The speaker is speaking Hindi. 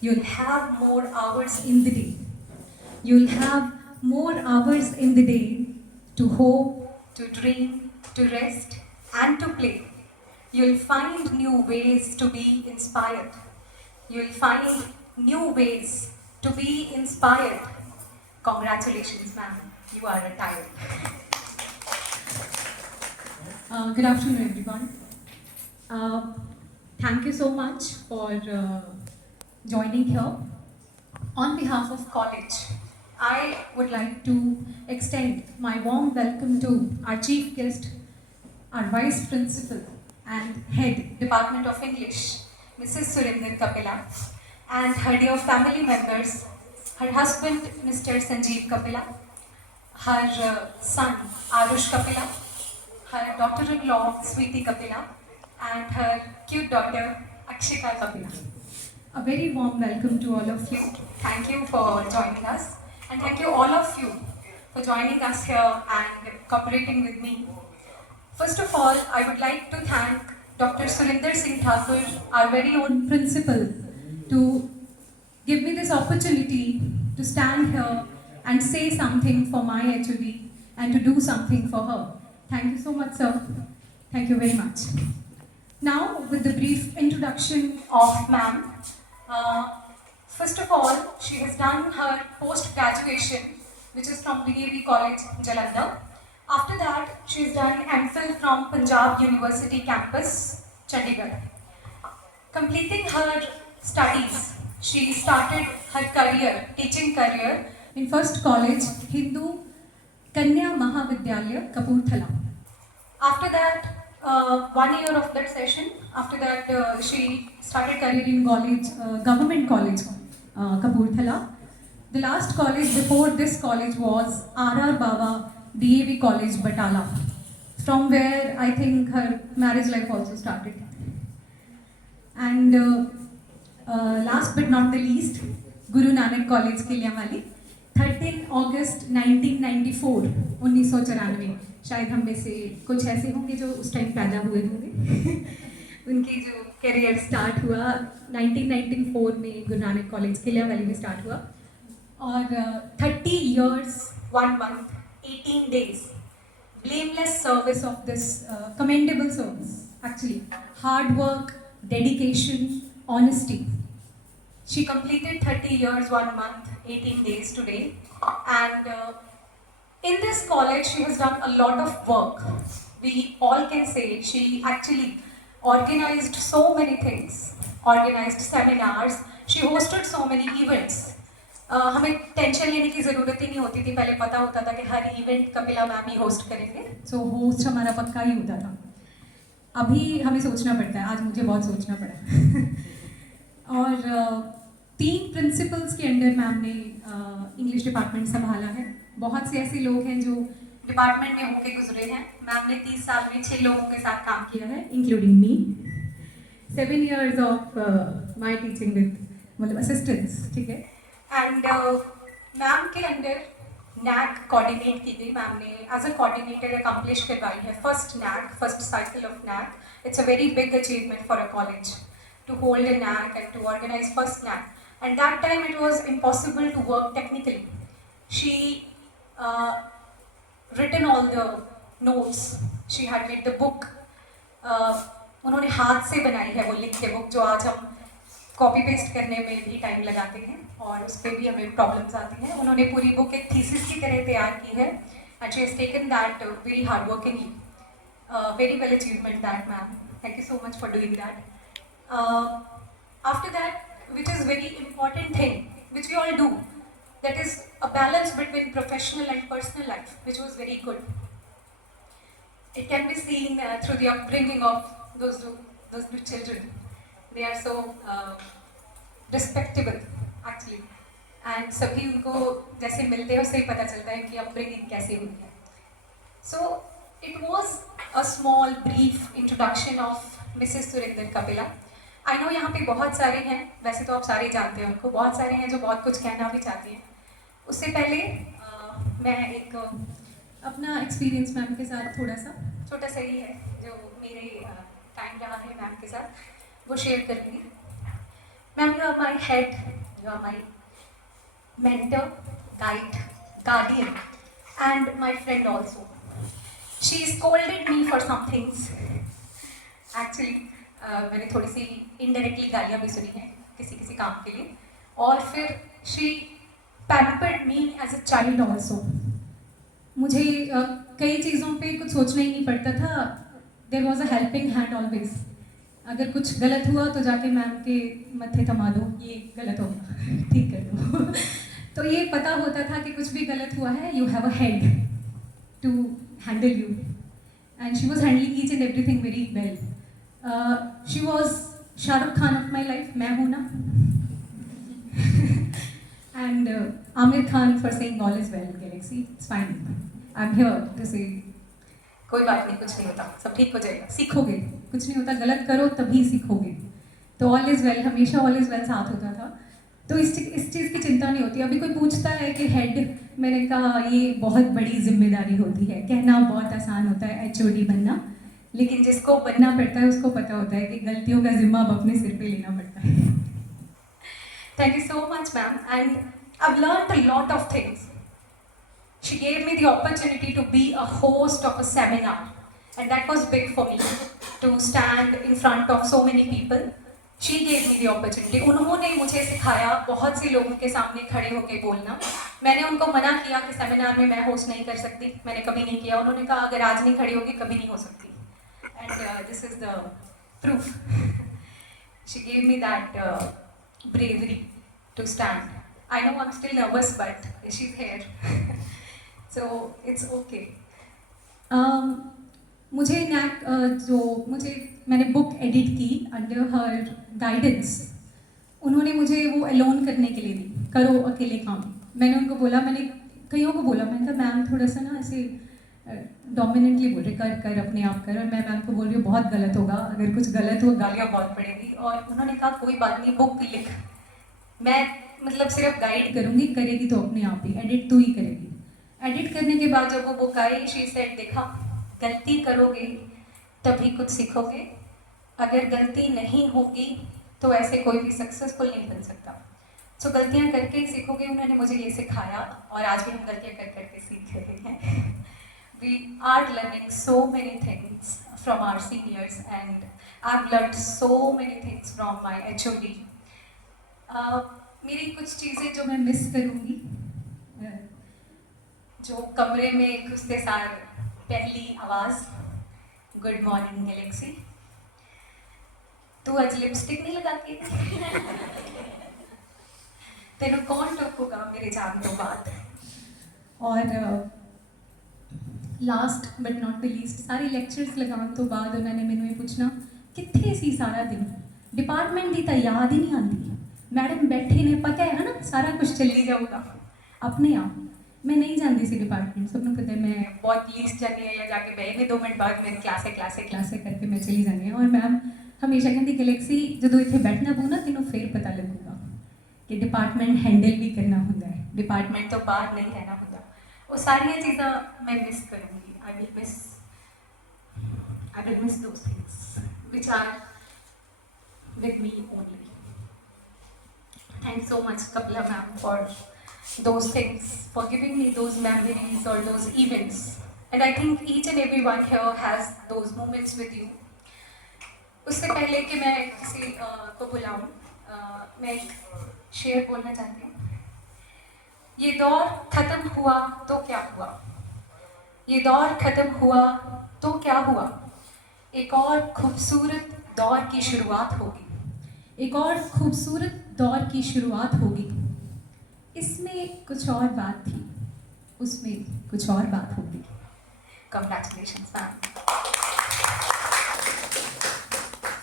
You'll have more hours in the day. You'll have more hours in the day to hope, to dream, to rest, and to play. You'll find new ways to be inspired. You'll find new ways to be inspired. Congratulations, ma'am. You are retired. Good afternoon, everyone. Uh, Thank you so much for joining here. On behalf of college, I would like to extend my warm welcome to our chief guest, our vice principal and head Department of English, Mrs. Surinder Kapila, and her dear family members, her husband, Mr. Sanjeev Kapila, her son, Arush Kapila, her daughter-in-law, Sweetie Kapila, and her cute daughter, Akshika Kapila. A very warm welcome to all of you. Thank you for joining us, and thank you all of you for joining us here and cooperating with me. First of all, I would like to thank Dr. Surinder Singh Thakur, our very own principal, to give me this opportunity to stand here and say something for my HOD and to do something for her. Thank you so much, sir. Thank you very much. Now, with the brief introduction of ma'am, first of all, she has done her post-graduation, which is from DAV College, Jalandhar. After that, she has done MPhil from Punjab University campus, Chandigarh. Completing her studies, she started her career, teaching career, in first college, Hindu Kanya Mahavidyalaya, Kapurthala. After that, 1 year of that session, after that she started career in college, government college, Kapurthala. The last college before this college was R.R. Bawa DAV College, Batala, from where I think her marriage life also started. And last but not the least, Guru Nanak College, Kiliamali, 13 August 1994, 1994, शायद हम में से कुछ ऐसे होंगे जो उस टाइम पैदा हुए होंगे उनकी जो करियर स्टार्ट हुआ 1994 में गुरु नानक कॉलेज किलियावाली में स्टार्ट हुआ और 30 years 1 month 18 days blameless service of this commendable service, actually hard work, dedication, honesty. She completed 30 years 1 month 18 days today, and in this college, she has done a lot of work. We all can say she actually organized so many things, organized seminars, she hosted so many events. हमें टेंशन लेने की ज़रूरत ही नहीं होती थी, पहले पता होता था कि हर इवेंट कपिला मैम ही होस्ट करेंगे, सो होस्ट हमारा पक्का ही होता था. अभी हमें सोचना पड़ता है, आज मुझे बहुत सोचना पड़ा और 3 प्रिंसिपल्स के अंडर मैम ने इंग्लिश डिपार्टमेंट संभाला है. बहुत से ऐसे लोग हैं जो डिपार्टमेंट में होके गुजरे हैं. मैम ने 30 साल में 6 लोगों के साथ काम किया है, including me. 7 years of my teaching with मतलब असिस्टेंट्स, ठीक है. एंड मैम के अंडर नैक कोऑर्डिनेट की गई. मैम ने एज अ कोऑर्डिनेटर अकम्प्लिश करवाई है first NAAC, first cycle of NAAC. It's a very big achievement for a college to hold a NAAC and to organise first NAAC. And that time it was impossible to work technically. She written all the notes, she had made the book. उन्होंने हाथ से बनाई है वो लिख के बुक, जो आज हम कॉपी पेस्ट करने में भी टाइम लगाते हैं और उस पर भी हमें प्रॉब्लम्स आती हैं. उन्होंने पूरी बुक एक थीसिस की तरह तैयार की है and she has taken that very hard workingly. Very well achievement that ma'am. Thank you so much for doing that. After that, which is very important thing which we all do, that is a balance between professional and personal life, which was very good. It can be seen through the upbringing of those two children. They are so respectable actually, and सभी उनको जैसे मिलते हैं उससे ही पता चलता है कि upbringing कैसे हुई है. So it was a small brief introduction of Mrs. Surinder Kapila. I know यहाँ पे बहुत सारे हैं, वैसे तो आप सारे जानते हैं उनको, बहुत सारे हैं जो बहुत कुछ कहना भी चाहती हैं. उससे पहले मैं एक अपना एक्सपीरियंस मैम के साथ थोड़ा सा छोटा सा ही है जो मेरे टाइम रहा है मैम के साथ, वो शेयर करूँगी. Ma'am, you are my head You are my mentor, guide, guardian, and my friend also. She scolded me for some things. Actually, मैंने थोड़ी सी indirectly गालियाँ भी सुनी हैं किसी किसी काम के लिए. और फिर she pampered me as a child also. मुझे कई चीज़ों पे कुछ सोचना ही नहीं पड़ता था. There was a helping hand always. अगर कुछ गलत हुआ तो जाके मैम के मत्थे थमा दो, ये गलत हो गया, ठीक कर दो. तो ये पता होता था कि कुछ भी गलत हुआ है, you have a head to handle you. And she was handling each and everything very well. She was Shah Rukh Khan of my life, मैं हूँ ना. And Amir Khan for saying all is well, Galaxy. It's fine. I'm here to say कोई बात नहीं, कुछ नहीं होता, सब ठीक हो जाएगा, सीखोगे, कुछ नहीं होता, गलत करो तभी सीखोगे. तो ऑल इज़ वेल, हमेशा ऑल इज़ वेल साथ होता था. तो इस चीज़ की चिंता नहीं होती. अभी कोई पूछता है कि हेड, मैंने कहा ये बहुत बड़ी जिम्मेदारी होती है. कहना बहुत आसान होता है HOD बनना, लेकिन जिसको बनना पड़ता है उसको पता होता है कि गलतियों का जिम्मा अब अपने सिर पे लेना पड़ता है. Thank you so much ma'am, and I've learned a lot of things. She gave me the opportunity to be a host of a seminar, and that was big for me, to stand in front of so many people. She gave me the opportunity. उन्होंने मुझे सिखाया बहुत से लोगों के सामने खड़े होकर बोलना. मैंने उनको मना किया कि सेमिनार में मैं होस्ट नहीं कर सकती, मैंने कभी नहीं किया. उन्होंने कहा अगर आज नहीं खड़ी होगी कभी नहीं हो सकती. And this is the proof. She gave me that bravery to stand. I know I'm still nervous, but she's here. So it's okay. मुझे मैंने बुक एडिट की अंडर हर गाइडेंस. उन्होंने मुझे वो अलोन करने के लिए दी, करो अकेले काम. मैंने उनको बोला, मैंने कईयों को बोला, मैंने कहा मैम थोड़ा सा ना ऐसे डोमिनेंटली बोल रहे, कर अपने आप कर. और मैं मैम को बोल रही हूँ बहुत गलत होगा, अगर कुछ गलत हो गालियाँ बहुत पड़ेगी. और उन्होंने कहा कोई बात नहीं, बुक लिख, मैं मतलब सिर्फ गाइड करूँगी, करेगी तो अपने आप ही, एडिट तू ही करेगी. एडिट करने के बाद जब वो बुक आई, शी सेड देखा, गलती करोगे तभी कुछ सीखोगे, अगर गलती नहीं होगी तो ऐसे कोई भी सक्सेसफुल नहीं बन सकता. सो गलतियाँ करके सीखोगे. उन्होंने मुझे ये सिखाया और आज भी हम गलतियाँ कर करके सीख रहे हैं. We are learning so many things from our seniors, and I've learned so many things from my HOD. मेरी कुछ चीज़ें जो मैं मिस करूँगी, जो कमरे में घुसते सार पहली आवाज़, गुड मॉर्निंग गैलेक्सी, तू आज लिपस्टिक नहीं लगा के तेनू कौन टोकूगा मेरे जान तो बाद. और last but not the least, सारे लेक्चर्स लगाने तो बाद उन्होंने मैंने पूछना कित्थे सी सारा दिन, डिपार्टमेंट की तो याद ही नहीं आती. मैडम बैठे ने, पता है ना सारा कुछ चली जाऊगा अपने आप. मैं नहीं जानती सी डिपार्टमेंट, सबको पता है. मैं बहुत लीस्ट जाती है या जाके बहने 2 मिनट बाद मेरी क्लास करके मैं चली जाती हूँ. और मैम हमेशा कहती गैलेक्सी जो इतने बैठना पू ना तेनों फिर पता लगेगा कि डिपार्टमेंट हैंडल भी करना होता है, डिपार्टमेंट तो बाहर नहीं रहना होता. वो सारिया चीज़ा मैं मिस करूँगी. I will miss those things which are with me only. Thanks so much Kapila ma'am for those things, for giving me those memories or those events. And I think each and everyone here has those moments with you. उससे पहले कि मैं किसी को बुलाऊं, मैं एक शेर बोलना चाहती हूँ. ये दौर ख़त्म हुआ तो क्या हुआ, ये दौर ख़त्म हुआ तो क्या हुआ, एक और खूबसूरत दौर की शुरुआत होगी, एक और खूबसूरत दौर की शुरुआत होगी. इसमें कुछ और बात थी, उसमें कुछ और बात होगी. Congratulations, ma'am.